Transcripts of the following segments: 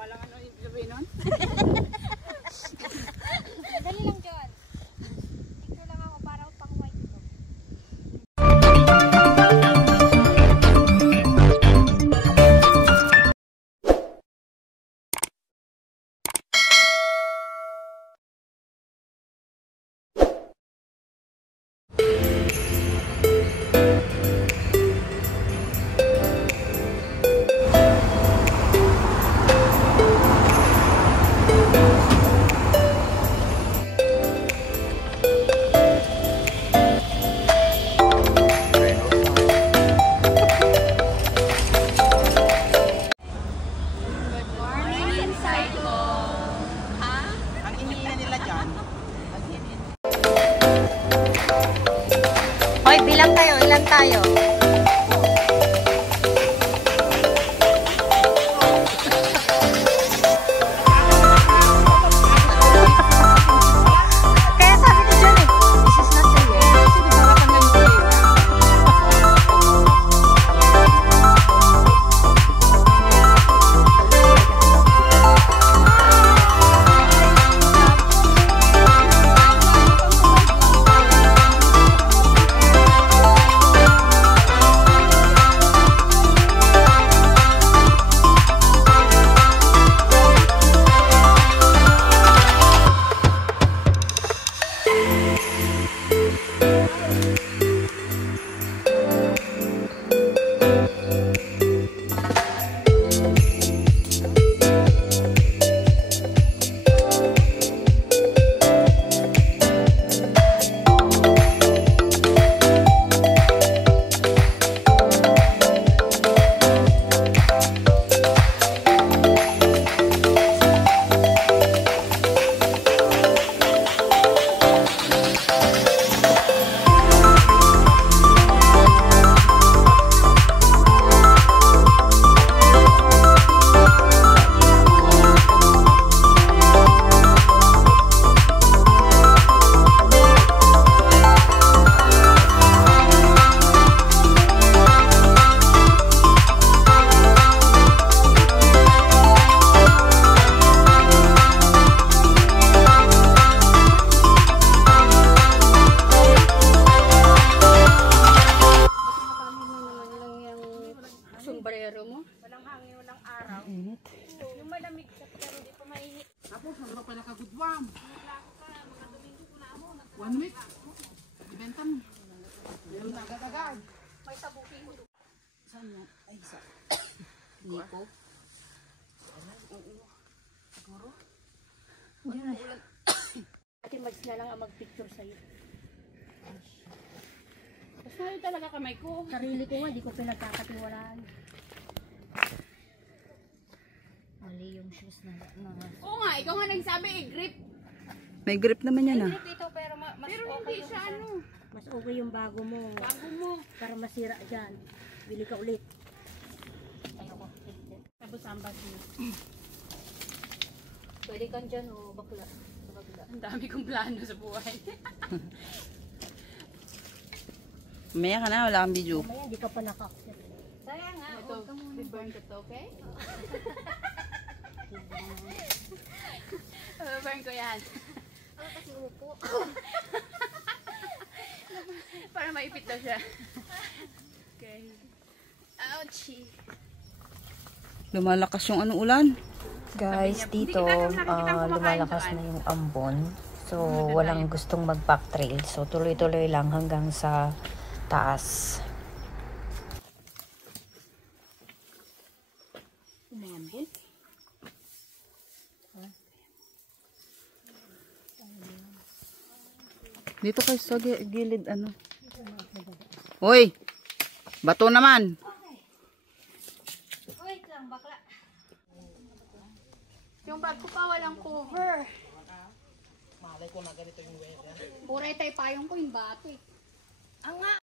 Walang ano yung sabihin nun? Dali lang dyan. Picture lang ako para pang white ito. Hoy, bilang tayo, ilan tayo? Kaya sabi ko dyan eh, this is not the year. Kasi di ba kapag ganito eh. Sombrero mo? Walang hangin, walang araw. Init. Yung malamig siya pero di pa mainit. Tapos, ano pala kagudwam? 1 week. Ibenta mo. Meron na agad-agad. May tabukin mo. Saan yan? Ay, sa Nico. Siguro? Ate Mads na lang ang mag-picture sa'yo. Tapos na yun talaga kamay ko. Sarili ko nga, di ko pinagkakatiwalaan. Mali yung shoes na. Oo nga, ikaw nga nagsabi grip. May grip naman yan ah. Grip ito pero mas Pero okay hindi yung siya isa. ano. Mas okay yung bago mo. Bago mo. Para masira dyan. Bili ka ulit. Ayoko. Tapos ambas mo. Pwede kan dyan o bakla. Sa bakla. Ang dami kong plano sa buhay. Maya ka na, wala kang video. Mamaya hindi ka pa naka-accept. Sayang nga. Ito, reburn ko to, okay? Reburn ko yan. Ano kasi upo? Para maipit daw siya. Okay. Ouchie. Lumalakas yung ano ulan. Guys, dito lumalakas na yung ambon. So, walang gustong mag-back trail. So, tuloy-tuloy lang hanggang sa taas. Umambon? Dito kayo sa gilid ano. Hoy! Bato naman! Wait lang, bakla. Yung bag ko pa walang cover. Malay ko na ganito yung weather. Puray tayo payong ko yung bato eh.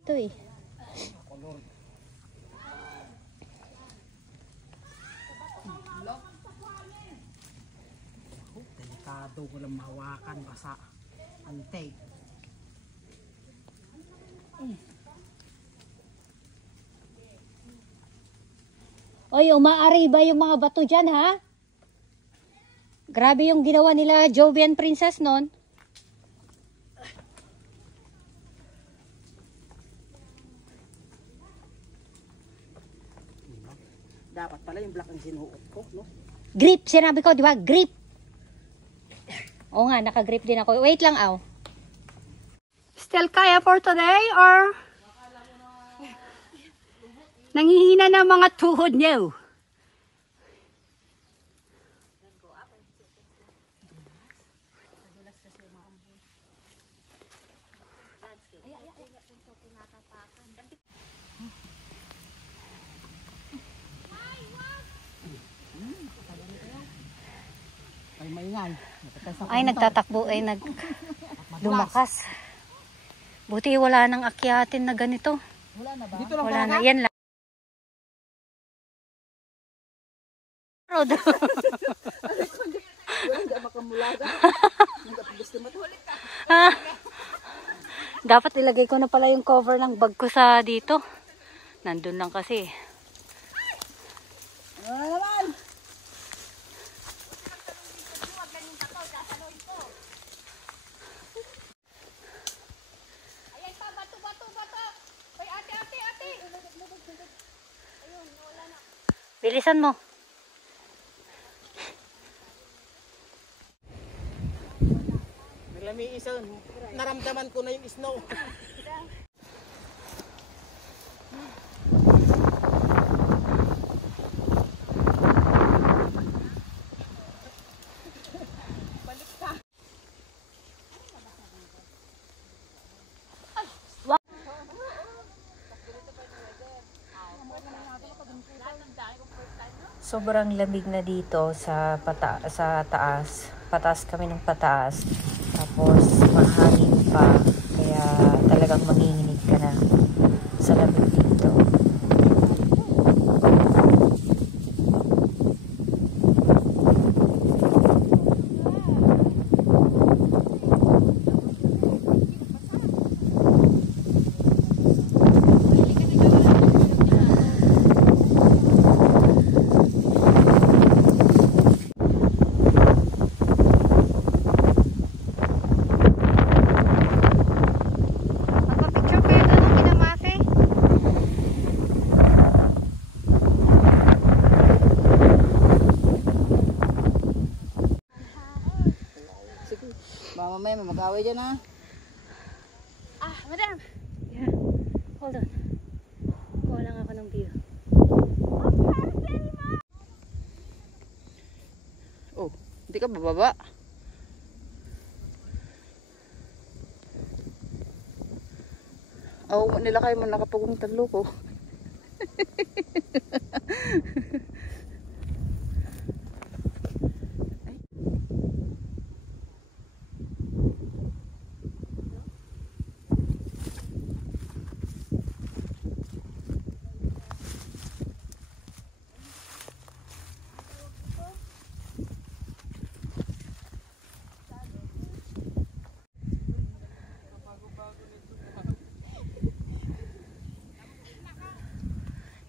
Ito eh. Delikado, walang mahawakan, basa. Antay. Oy, umaari ba yung mga bato dyan ha? Grabe yung ginawa nila Jovian Princess nun. Dapat pala yung black ang sinuot ko, no? Grip, sinabi ko, di ba? Grip. Oo nga, naka-grip din ako. Wait lang, aw. Still kaya for today or nangihina na mga tuhod niyo? Ay, nagtatakbo, ay lumakas. Buti wala nang akyatin na ganito. Wala na ba? Wala na, yan lang. Road. Hindi makamulaga. Dapat ilagay ko na pala yung cover ng bag ko sa dito. Nandun lang kasi. Ano naman? Ayan pa, bato. Hoy, ate. Bilisan mo. Nalamiisan, naramdaman ko na yung snow. Sobrang lamig na dito sa taas. Pataas kami ng pataas. Tapos mahangin pa. Kaya talagang manginginig ka na sa lamig dito. Magpa-picture kayo doon ng kinamate. Sige. Baka mamaya mag-away dyan, ha? Ah, madam. Yeah. Hold on. Kuha lang ako ng view. Oh, hindi ka bababa. Oh, nilakay mo nakapagong talo ko.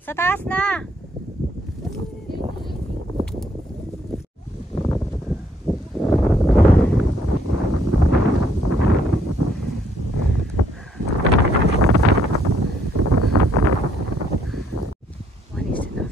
Sa taas na! One is enough.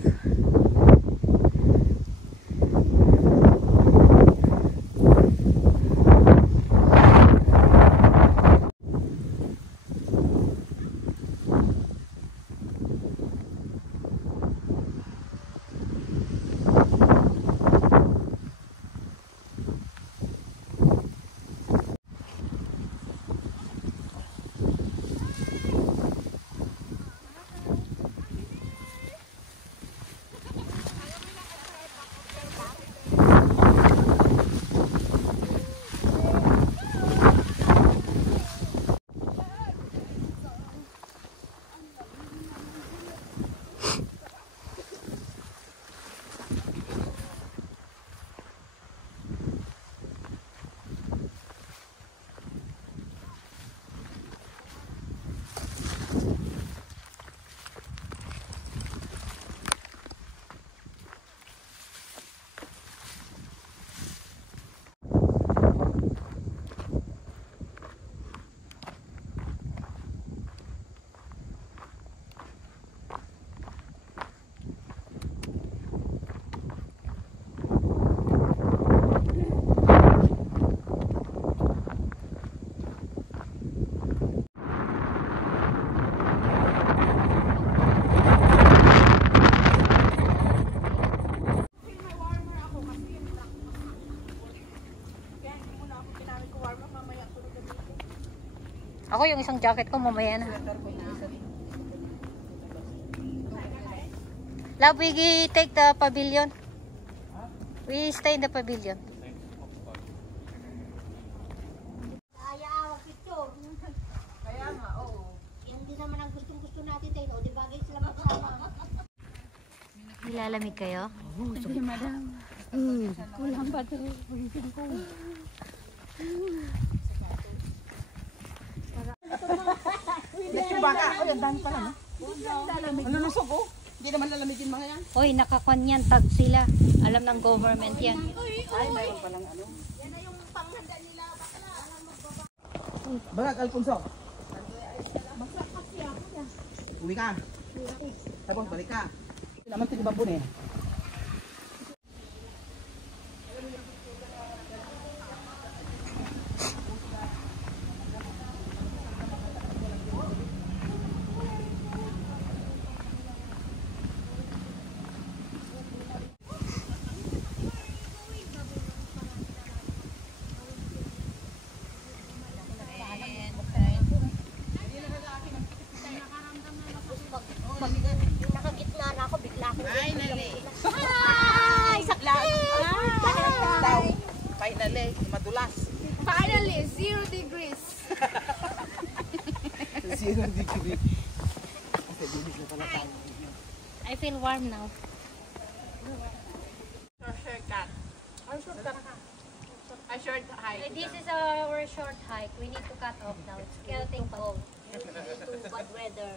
Ako yung isang jacket ko mamaya na. Love, we take the pavilion. We stay in the pavilion. Kaya nga, oo. Hindi naman ang gustong-gusto natin tayo. Di bagay sila magsama. Nilalamig kayo? Let's yung baka. Oh, yan, dami pala, no? Ano lusog, oh? Hindi naman lalamigin mga yan. Hoy, nakakon yan. Tag sila. Alam ng government yan. Ay, mayroon palang ano. Bagag, Alfonso. Uwi ka. Tapos balik ka. Naman tinibabon eh. Nakagitna na ako, bigla ako. Ay, nali. Ay, sakit! Daw. Finally, madulas. Finally, 0 degrees. 0 degree. I feel warm now. A short hike. This is our short hike. We need to cut off now. It's getting cold. Too bad weather.